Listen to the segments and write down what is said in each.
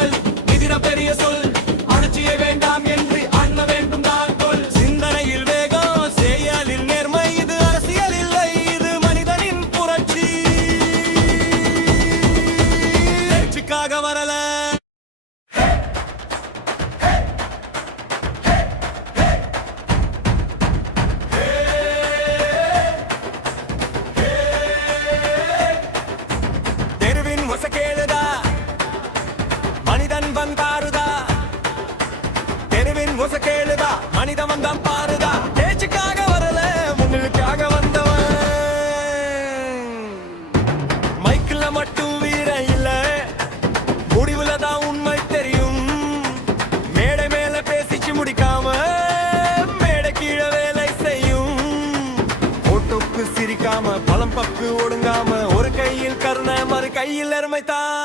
குரல் எதிர பெரிய சொல் அடர்ச்சியே வேண்டாம் என்று அண்ண வேண்டும் தான் கொள் சிந்தனையில் வேகம் செயலில் நேர்மை இது அரசியல் இல்லை இது மனிதனின் புரட்சி பேச்சுக்காக வரல மனிதன் வந்தான் பாருதா பேச்சுக்காக வரல உங்களுக்காக வந்தவன் மைக்கில் மட்டும் வீர இல்ல முடிவுல தான் உண்மை தெரியும் மேடை மேல பேசிச்சு முடிக்காம மேடை கீழே வேலை செய்யும் போட்டோக்கு சிரிக்காம பழம் பக்கு ஒடுங்காம ஒரு கையில் கருணை மறு கையில் எருமைத்தான்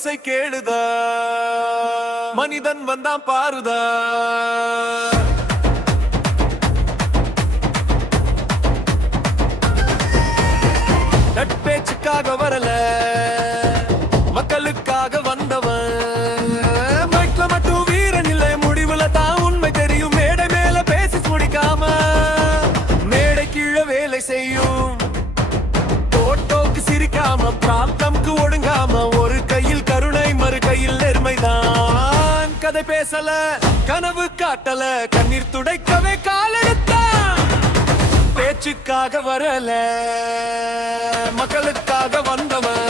ஓசை கேளுதா மனிதன் வந்தான் பாருதா நட்பேச்சுக்காக வரல மக்களுக்காக வந்தவன் மைக்ல மட்டும் கதை பேசல கனவு காட்டல கண்ணீர் துடைக்கவே காலெடுத்தான் பேச்சுக்காக வரல மக்களுக்காக வந்தவன்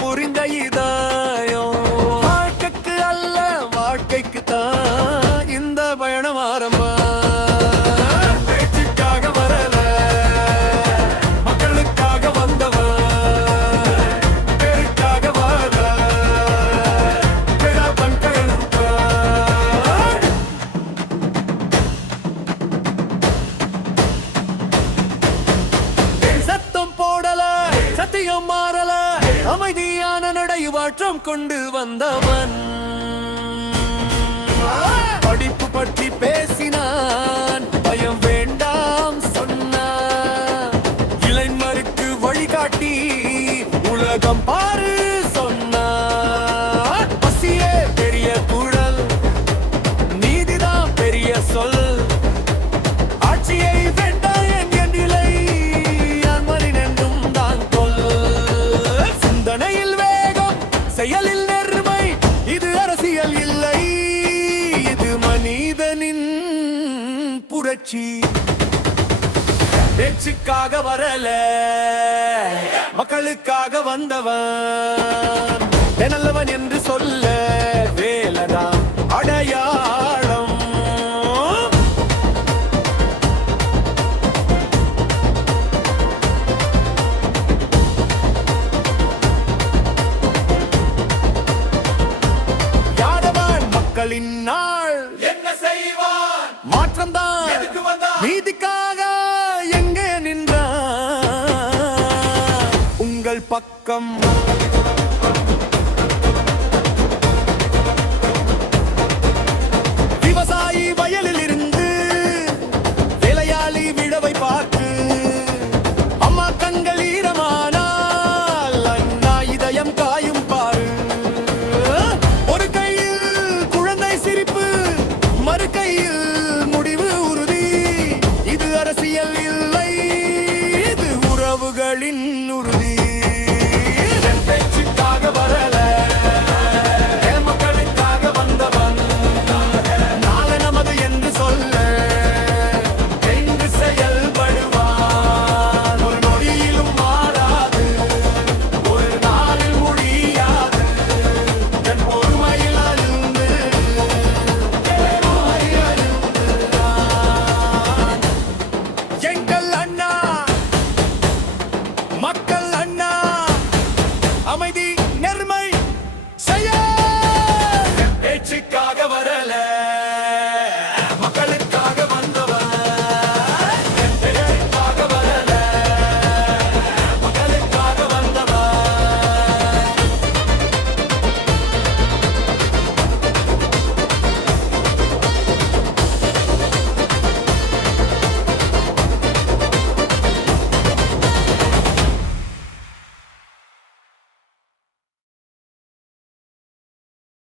புரிந்த இதயம் வாழ்க்கைக்கு அல்ல வாழ்க்கைக்கு தான் இந்த பயணம் ஆரம்பம் பேச்சுக்காக வரல மக்களுக்காக வந்தவன் பேருக்காக வரல சத்தம் போடல சத்தியம் மாறல அமைதியான நடைவாற்றம் கொண்டு வந்தவன் படிப்பு பற்றி பேசினான் பயம் வேண்டாம் சொன்னான் இளைஞருக்கு வழிகாட்டி உலகம் பாரு சொன்னான் பசியே பெரிய குழல் நீதிதான் பெரிய சொல் ஆட்சியை வேண்டாம் என்கிற நிலை அன்மனின் என்றும் தான் கொல் சிந்தனையில் வேகம் செயலில் நேர்மை இது அரசியல் இல்லை இது மனிதனின் புரட்சி பேச்சுக்காக வரல மக்களுக்காக வந்தவன் நல்லவன் என்று சொல்ல வேலதான் அடையாளம் மக்களின் நாள் என்ன செய்வான் மாற்றம் தான் எதுக்கு வந்தான் நீதிக்காக எங்கே நின்றான் உங்கள் பக்கம் விவசாயி வயலில் இருந்து விளையாளி விழவை பார்த்து அம்மா கண்கள் ஈரமானால் அண்ணா இதயம் காயும் பாரு ஒரு கையில் குழந்தை சிரிப்பு மறு கையில் முடிவு உறுதி இது அரசியல் இல்லை இது உறவுகளின்